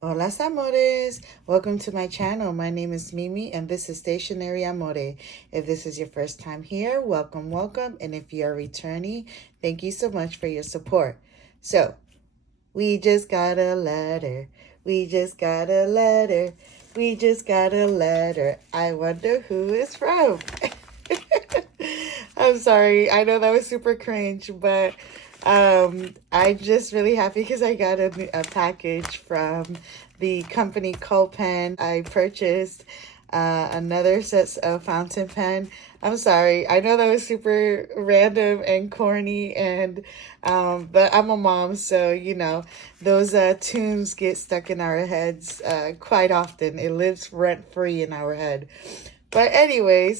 Hola, amores. Welcome to my channel. My name is Mimi, and this is Stationary Amore. If this is your first time here, welcome, welcome. And if you're returning, thank you so much for your support. So, we just got a letter. We just got a letter. We just got a letter. I wonder who it's from. I'm sorry. I know that was super cringe, but I'm just really happy because I got a package from the company Copen. I purchased another set of fountain pen. I'm sorry. I know that was super random and corny, and but I'm a mom, so you know those tunes get stuck in our heads quite often. It lives rent free in our head. But anyway,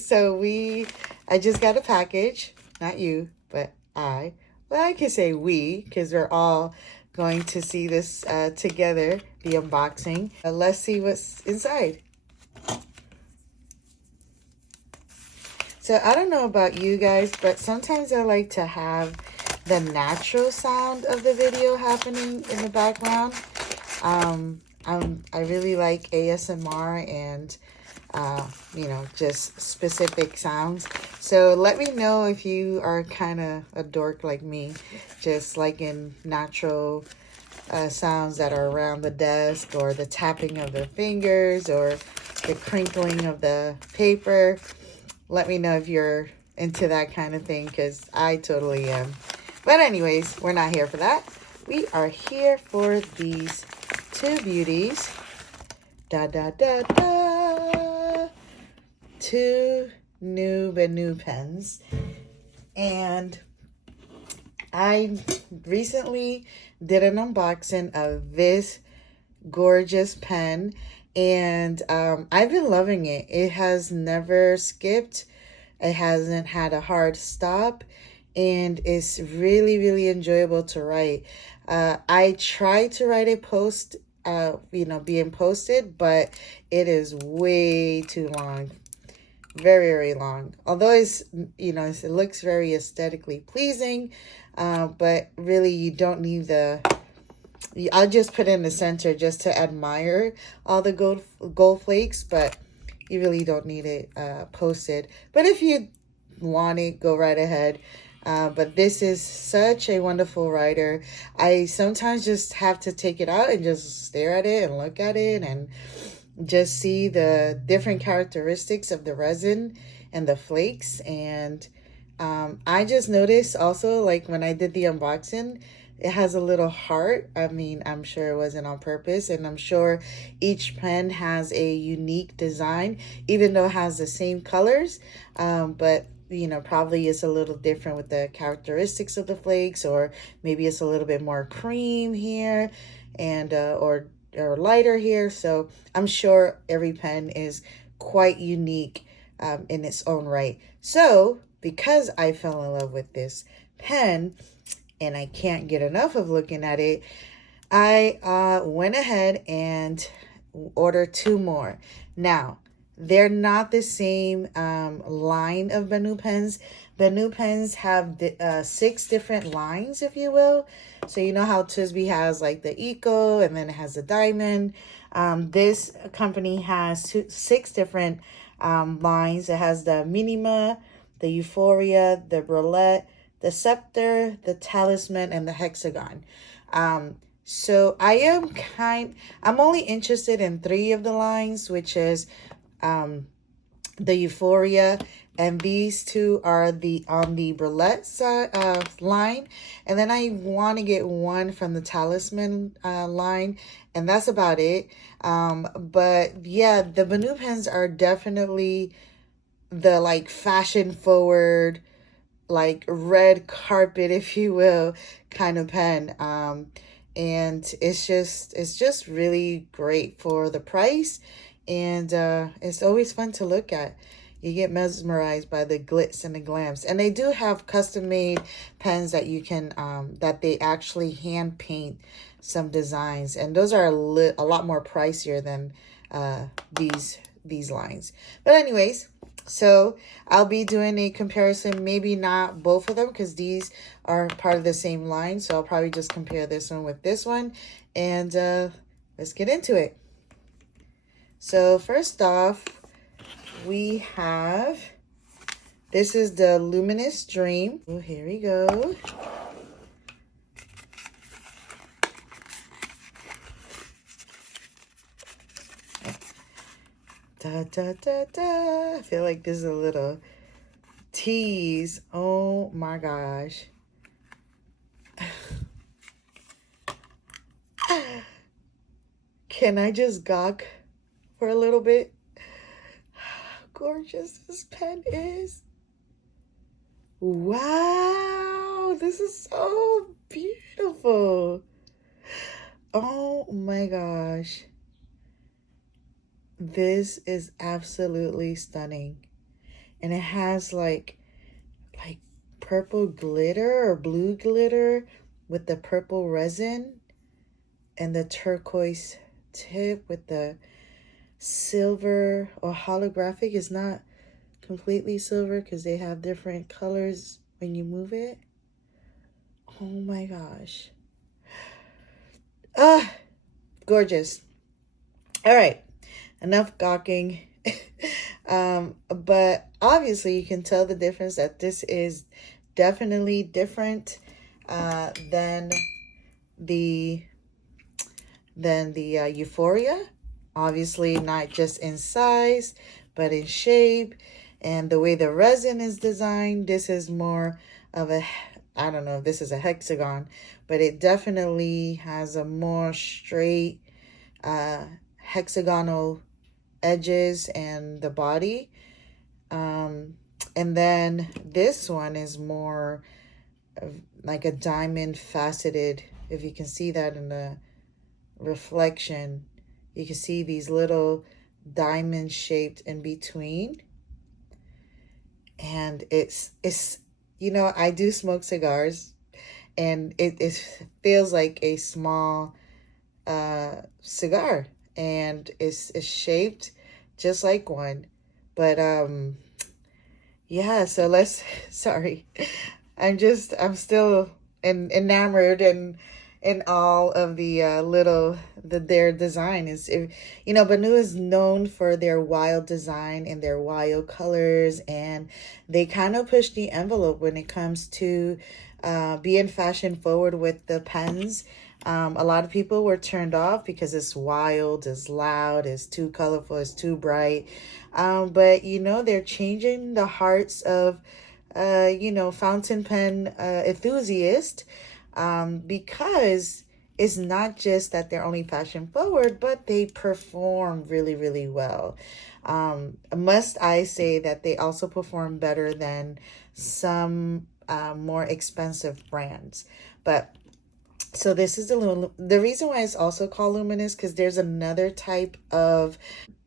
I just got a package. Not you, but I. Well, I can say we, because we're all going to see this together, the unboxing. Let's see what's inside. So I don't know about you guys, but sometimes I like to have the natural sound of the video happening in the background. I really like ASMR and just specific sounds. So let me know if you are kind of a dork like me, just like in natural sounds that are around the desk, or the tapping of the fingers, or the crinkling of the paper. Let me know if you're into that kind of thing, because I totally am. But anyways, we're not here for that. We are here for these two beauties. Da da da da. Two new Benu pens. And I recently did an unboxing of this gorgeous pen, and I've been loving it. It has never skipped. It hasn't had a hard stop, and it's really, really enjoyable to write. I tried to write a post, being posted, but it is way too long. Very, very long. Although it looks very aesthetically pleasing, but really you don't need I'll just put it in the center just to admire all the gold flakes, but you really don't need it posted. But if you want it, go right ahead. But this is such a wonderful writer. I sometimes just have to take it out and just stare at it and look at it and just see the different characteristics of the resin and the flakes. And I just noticed also, like when I did the unboxing, it has a little heart. I mean, I'm sure it wasn't on purpose, and I'm sure each pen has a unique design, even though it has the same colors. But probably it's a little different with the characteristics of the flakes, or maybe it's a little bit more cream here, and or lighter here. So I'm sure every pen is quite unique in its own right. So because I fell in love with this pen, and I can't get enough of looking at it, I went ahead and ordered two more. Now, they're not the same line of Benu pens. Benu pens have 6 different lines, if you will. So you know how Tisby has like the Eco, and then it has the Diamond. This company has 6 different lines. It has the Minima, the Euphoria, the Roulette, the Scepter, the Talisman, and the Hexagon. So I'm only interested in 3 of the lines, which is the Euphoria, and these 2 are on the Roulette side line, and then I want to get one from the Talisman line, and that's about it. But yeah, the Benu pens are definitely the like fashion forward, like red carpet, if you will, kind of pen. And it's just really great for the price, and it's always fun to look at. You get mesmerized by the glitz and the glams. And they do have custom-made pens that you can that they actually hand paint some designs, and those are a lot more pricier than these lines. But anyways, so I'll be doing a comparison, maybe not both of them, because these are part of the same line. So I'll probably just compare this one with this one. And let's get into it. So first off, we have, this is the Luminous Dream. Oh, here we go. Da, da, da, da. I feel like this is a little tease. Oh my gosh. Can I just gawk for a little bit? How gorgeous this pen is. Wow, this is so beautiful. Oh my gosh. This is absolutely stunning. And it has like purple glitter or blue glitter with the purple resin and the turquoise tip with the silver or holographic. It's not completely silver because they have different colors when you move it. Oh my gosh. Ah, gorgeous. All right, enough gawking. But obviously you can tell the difference that this is definitely different than the Euphoria. Obviously not just in size, but in shape and the way the resin is designed. This is more of a, I don't know if this is a hexagon, but it definitely has a more straight hexagonal edges and the body. And then this one is more like a diamond faceted. If you can see that in the reflection, you can see these little diamond shaped in between. And it's you know, I do smoke cigars, and it feels like a small cigar, and it's shaped just like one. But yeah, so let's, sorry, I'm still enamored and in all of the their design is, if you know, Benu is known for their wild design and their wild colors, and they kind of push the envelope when it comes to being fashion forward with the pens. A lot of people were turned off because it's wild, it's loud, it's too colorful, it's too bright. But you know, they're changing the hearts of you know, fountain pen enthusiasts, because it's not just that they're only fashion forward, but they perform really, really well. Must I say that they also perform better than some more expensive brands. But so this is the reason why it's also called Luminous, because there's another type of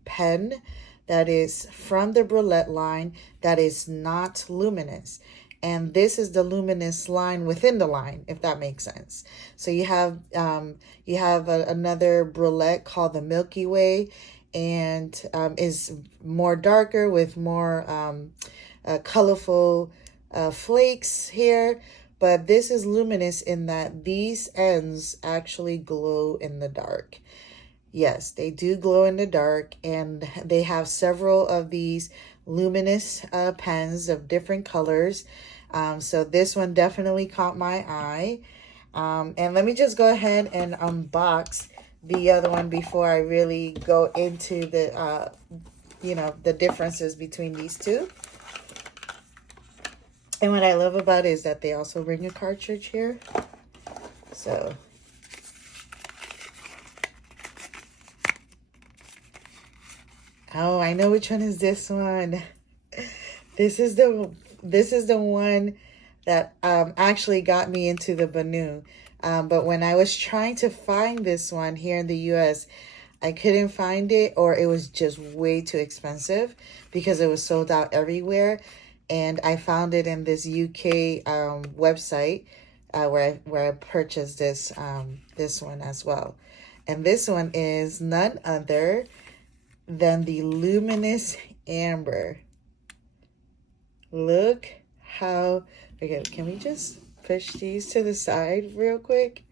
pen that is from the Brulette line that is not luminous. And this is the luminous line within the line, if that makes sense. So you have another Brulette called the Milky Way, and is more darker with more colorful flakes here. But this is luminous in that these ends actually glow in the dark. Yes, they do glow in the dark, and they have several of these luminous pens of different colors. So this one definitely caught my eye. And let me just go ahead and unbox the other one before I really go into the, you know, the differences between these two. And what I love about it is that they also bring a cartridge here. So oh, I know which one is this one. This is the one that actually got me into the Benu. But when I was trying to find this one here in the US, I couldn't find it, or it was just way too expensive because it was sold out everywhere. And I found it in this UK website where I purchased this one as well. And this one is none other than the Luminous Amber. Look how, okay, can we just push these to the side real quick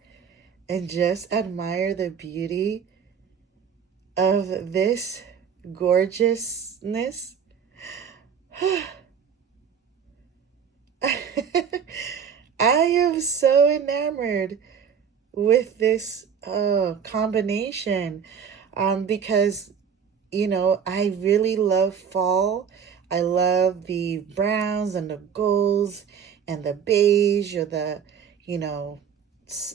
and just admire the beauty of this gorgeousness. I am so enamored with this combination because I really love fall. I love the browns and the golds and the beige or the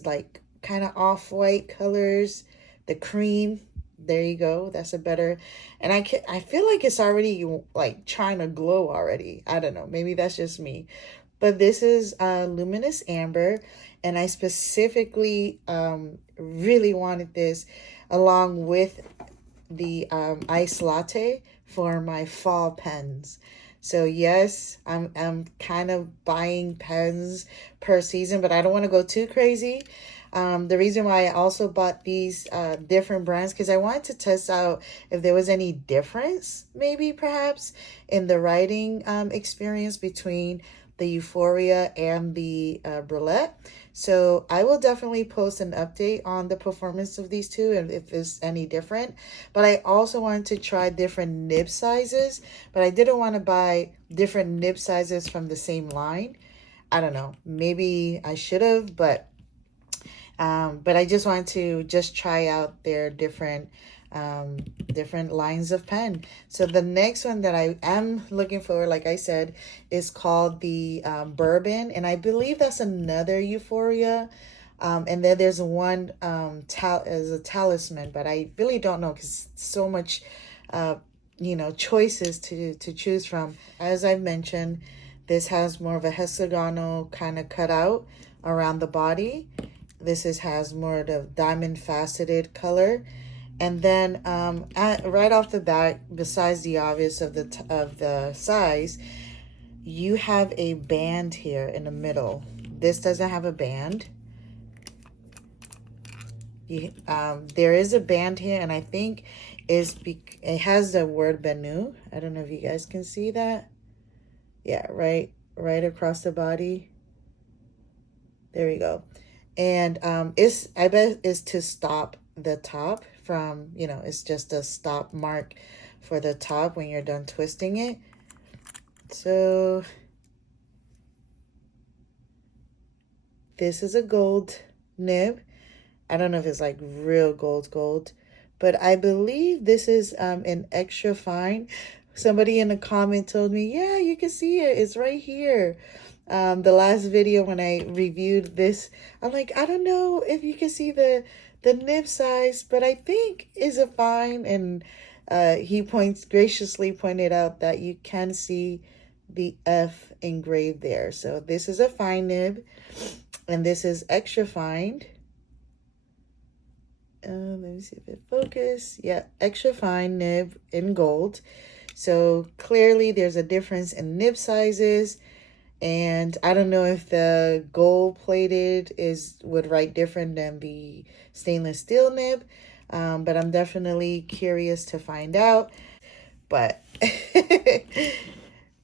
like kind of off-white colors, the cream. There you go. That's a better. And I feel like it's already like trying to glow already. I don't know. Maybe that's just me. But this is Luminous Amber, and I specifically really wanted this along with the iced latte for my fall pens. So yes, I'm kind of buying pens per season, but I don't want to go too crazy. The reason why I also bought these different brands because I wanted to test out if there was any difference, maybe perhaps in the writing experience between the Euphoria and the Brulette. So I will definitely post an update on the performance of these two and if it's any different. But I also wanted to try different nib sizes, but I didn't want to buy different nib sizes from the same line. I don't know. Maybe I should have, but I just wanted to just try out their different lines of pen. So the next one that I am looking for, like I said, is called the Bourbon, and I believe that's another Euphoria. And then there's one as a Talisman, but I really don't know because so much, choices to choose from. As I mentioned, this has more of a hexagonal kind of cutout around the body. This has more of the diamond faceted color. And then right off the bat, besides the obvious of the size, you have a band here in the middle. This doesn't have a band. There is a band here, and I think it has the word Benu. I don't know if you guys can see that. Yeah, right across the body. There we go. And I bet it's to stop the top from, it's just a stop mark for the top when you're done twisting it. So this is a gold nib. I don't know if it's like real gold, but I believe this is an extra fine. Somebody in the comment told me, yeah, you can see it. It's right here. The last video when I reviewed this, I'm like, I don't know if you can see the nib size, but I think is a fine. And he graciously pointed out that you can see the F engraved there. So this is a fine nib, and this is extra fine. Let me see if it focuses. Yeah, extra fine nib in gold. So clearly there's a difference in nib sizes. And I don't know if the gold plated would write different than the stainless steel nib, but I'm definitely curious to find out. But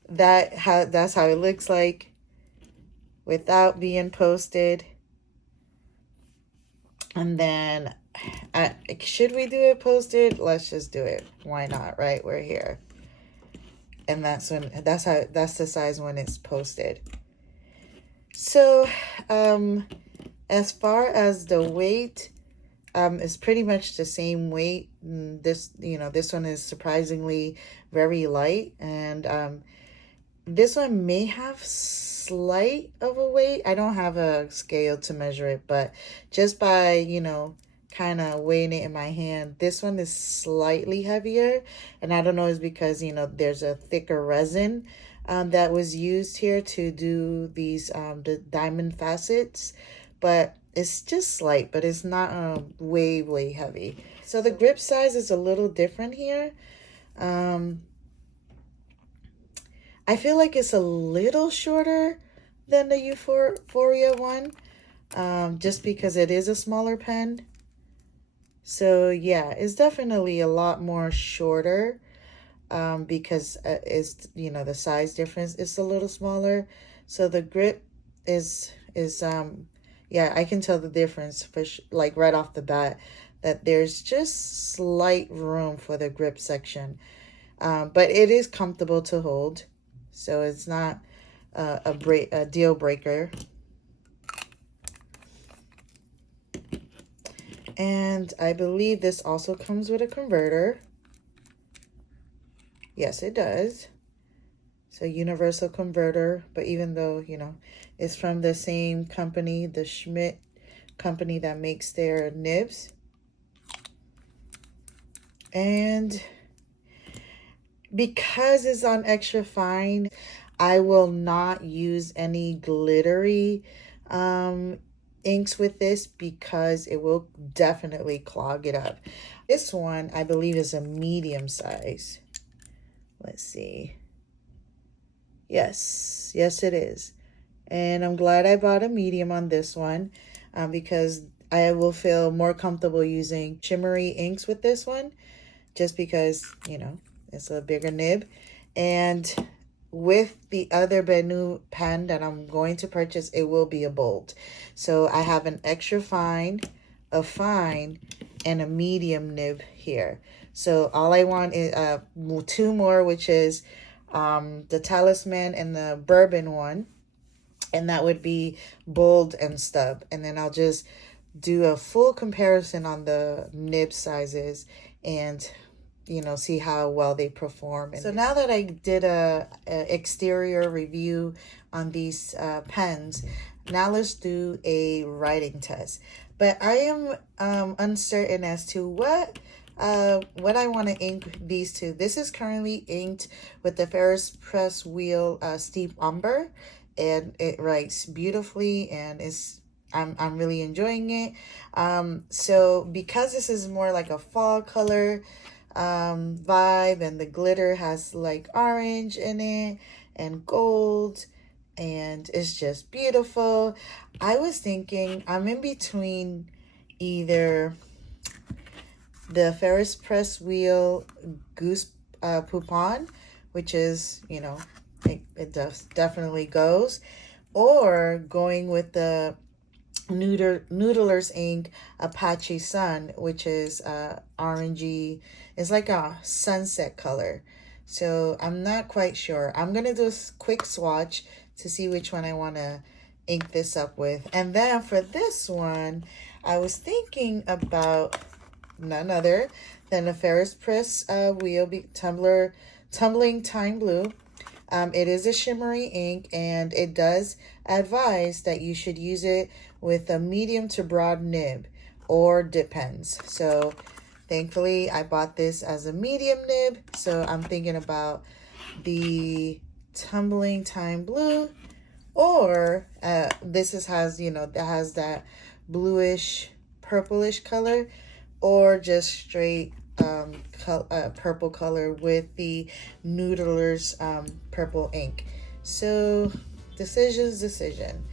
that's how it looks like without being posted. And then should we do it posted? Let's just do it. Why not, right? We're here. And that's the size when it's posted. So as far as the weight, it's pretty much the same weight. This one is surprisingly very light, and this one may have slight of a weight. I don't have a scale to measure it, but just by kind of weighing it in my hand, this one is slightly heavier, and I don't know, it's because there's a thicker resin that was used here to do these the diamond facets, but it's just slight, but it's not way heavy. So the grip size is a little different here. I feel like it's a little shorter than the Euphoria one, just because it is a smaller pen. So yeah, it's definitely a lot more shorter because it's the size difference is a little smaller. So the grip is yeah, I can tell the difference for like right off the bat. that there's just slight room for the grip section. But it is comfortable to hold, so it's not a deal breaker. And I believe this also comes with a converter. Yes, it does. So universal converter, but even though, you know, it's from the same company, the Schmidt company that makes their nibs. And because it's on extra fine, I will not use any glittery inks with this because it will definitely clog it up. This one, I believe, is a medium size. Let's see. Yes, it is. And I'm glad I bought a medium on this one because I will feel more comfortable using shimmery inks with this one just because, you know, it's a bigger nib. And with the other Benu pen that I'm going to purchase, it will be a bold. So I have an extra fine, a fine, and a medium nib here. So all I want is two more, which is the Talisman and the Bourbon one. And that would be bold and stub. And then I'll just do a full comparison on the nib sizes and, you know, see how well they perform. So now that I did a exterior review on these pens, now let's do a writing test. But I am uncertain as to what I want to ink these to. This is currently inked with the Ferris Press Wheel Steep Umber, and it writes beautifully, and I'm really enjoying it. So because this is more like a fall color vibe, and the glitter has like orange in it and gold, and it's just beautiful, I was thinking I'm in between either the Ferris Press Wheel Goose Poupon, which is, you know, it does definitely goes, or going with the Noodler's Ink Apache Sun, which is orangey. It's like a sunset color. So I'm not quite sure. I'm going to do a quick swatch to see which one I want to ink this up with. And then for this one, I was thinking about none other than the Ferris Press Wheel Tumbling Time Blue. It is a shimmery ink, and it does advise that you should use it with a medium to broad nib or dip pens. So thankfully I bought this as a medium nib, so I'm thinking about the Tumbling Time Blue, or has, you know, that has that bluish purplish color, or just straight purple color with the Noodler's purple ink. So decision.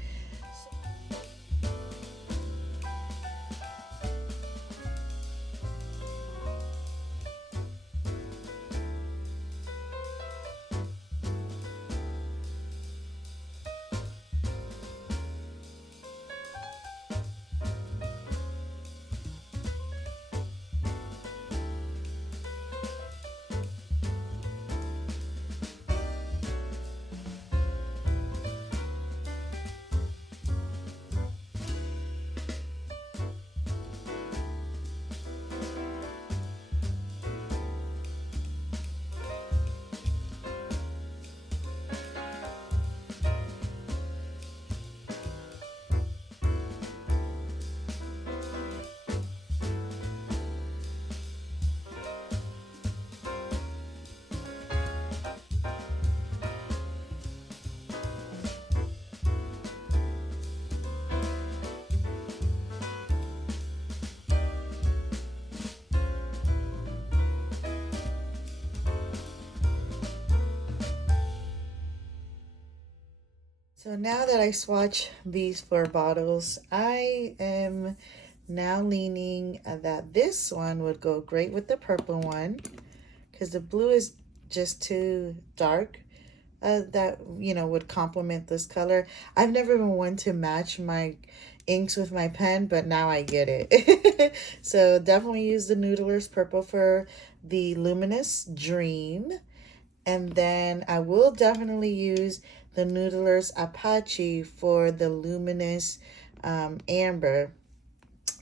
So now that I swatch these 4 bottles, I am now leaning that this one would go great with the purple one, because the blue is just too dark. That, you know, would complement this color. I've never been one to match my inks with my pen, but now I get it. So definitely use the Noodler's Purple for the Luminous Dream. And then I will definitely use the Noodler's Apache for the Luminous Amber,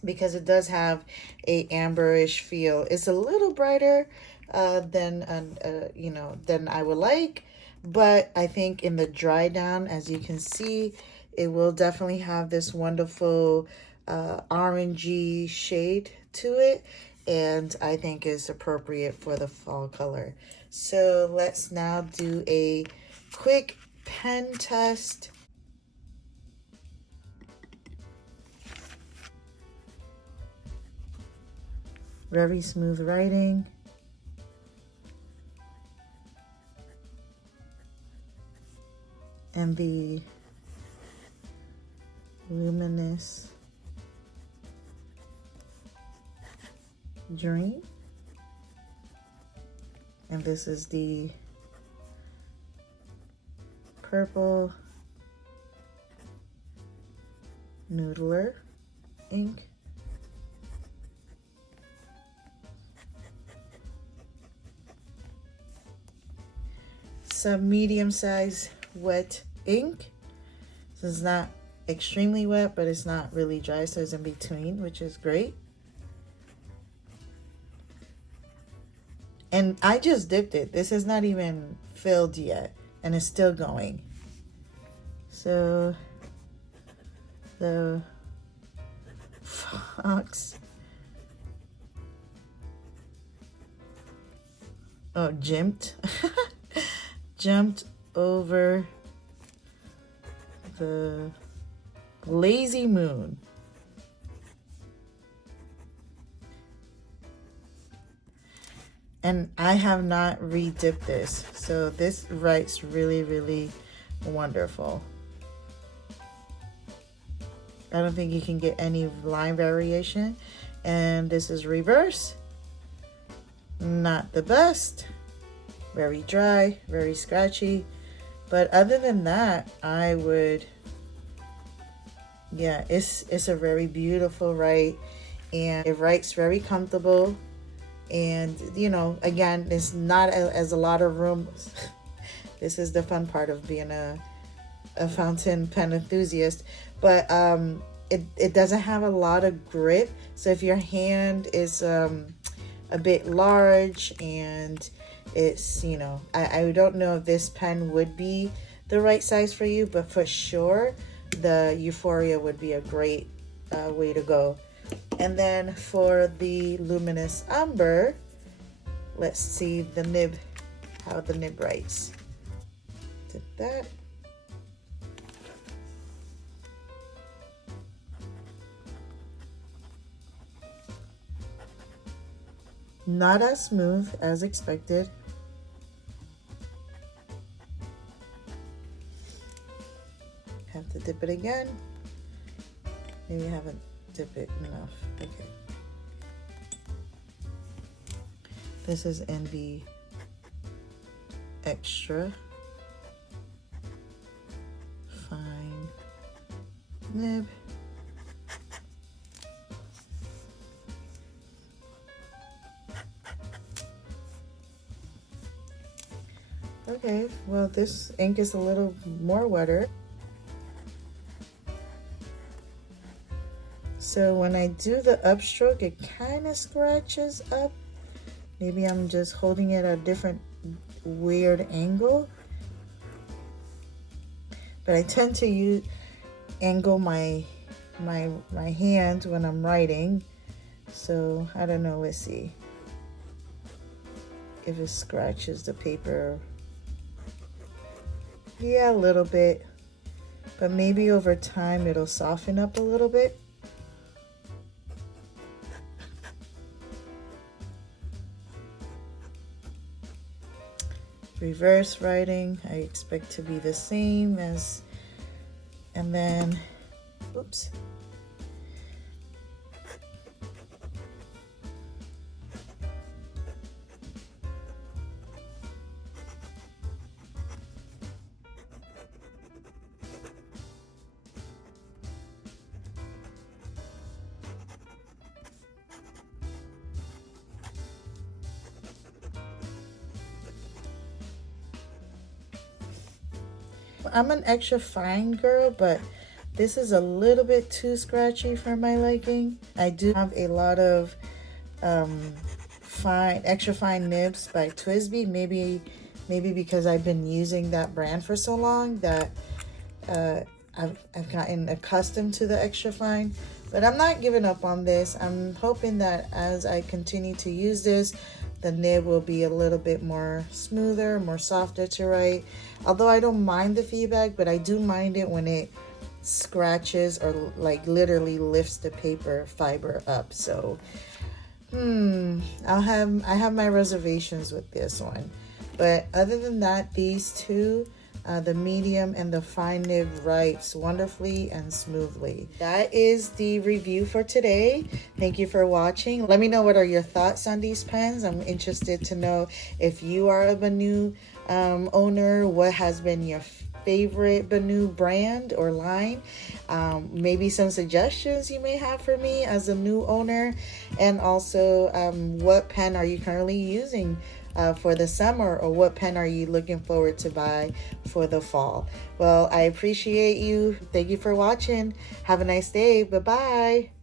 because it does have a amberish feel. It's a little brighter than than I would like, but I think in the dry down, as you can see, it will definitely have this wonderful orangey shade to it, and I think is appropriate for the fall color. So let's now do a quick pen test. Very smooth writing. And the Luminous Dream. And this is the Purple Noodler ink. Some medium size wet ink. This is not extremely wet, but it's not really dry, so it's in between, which is great. And I just dipped it. This is not even filled yet, and it's still going. So the fox, jumped over the lazy moon. And I have not re-dipped this, so this writes really, really wonderful. I don't think you can get any line variation. And this is reverse. Not the best. Very dry, very scratchy. But other than that, I would, yeah, it's a very beautiful write, and it writes very comfortable. And you know, again, it's not as a lot of room. This is the fun part of being a fountain pen enthusiast, but it doesn't have a lot of grip. So if your hand is a bit large and it's, you know, I don't know if this pen would be the right size for you, but for sure the Euphoria would be a great way to go. And then for the Luminous Amber, let's see the nib, how the nib writes. Did that. Not as smooth as expected. Have to dip it again. Maybe I haven't dipped it enough. Okay. This is in the extra fine nib. Okay, well, this ink is a little more wetter. So when I do the upstroke, it kind of scratches up. Maybe I'm just holding it at a different weird angle. But I tend to angle my hand when I'm writing. So I don't know, let's see if it scratches the paper. Yeah, a little bit, but maybe over time it'll soften up a little bit. Reverse writing, I expect to be the same as, and then, oops. I'm an extra fine girl, but this is a little bit too scratchy for my liking. I do have a lot of extra fine nibs by Twisby. Maybe because I've been using that brand for so long that I've gotten accustomed to the extra fine. But I'm not giving up on this. I'm hoping that as I continue to use this, the nib will be a little bit more smoother, more softer to write. Although I don't mind the feedback, but I do mind it when it scratches or like literally lifts the paper fiber up. So I have my reservations with this one. But other than that, these two, the medium and the fine nib, writes wonderfully and smoothly. That is the review for today. Thank you for watching. Let me know what are your thoughts on these pens. I'm interested to know if you are a Benu owner, what has been your favorite Benu brand or line. Maybe some suggestions you may have for me as a new owner, and also what pen are you currently using for the summer, or what pen are you looking forward to buy for the fall? Well, I appreciate you. Thank you for watching. Have a nice day. Bye-bye.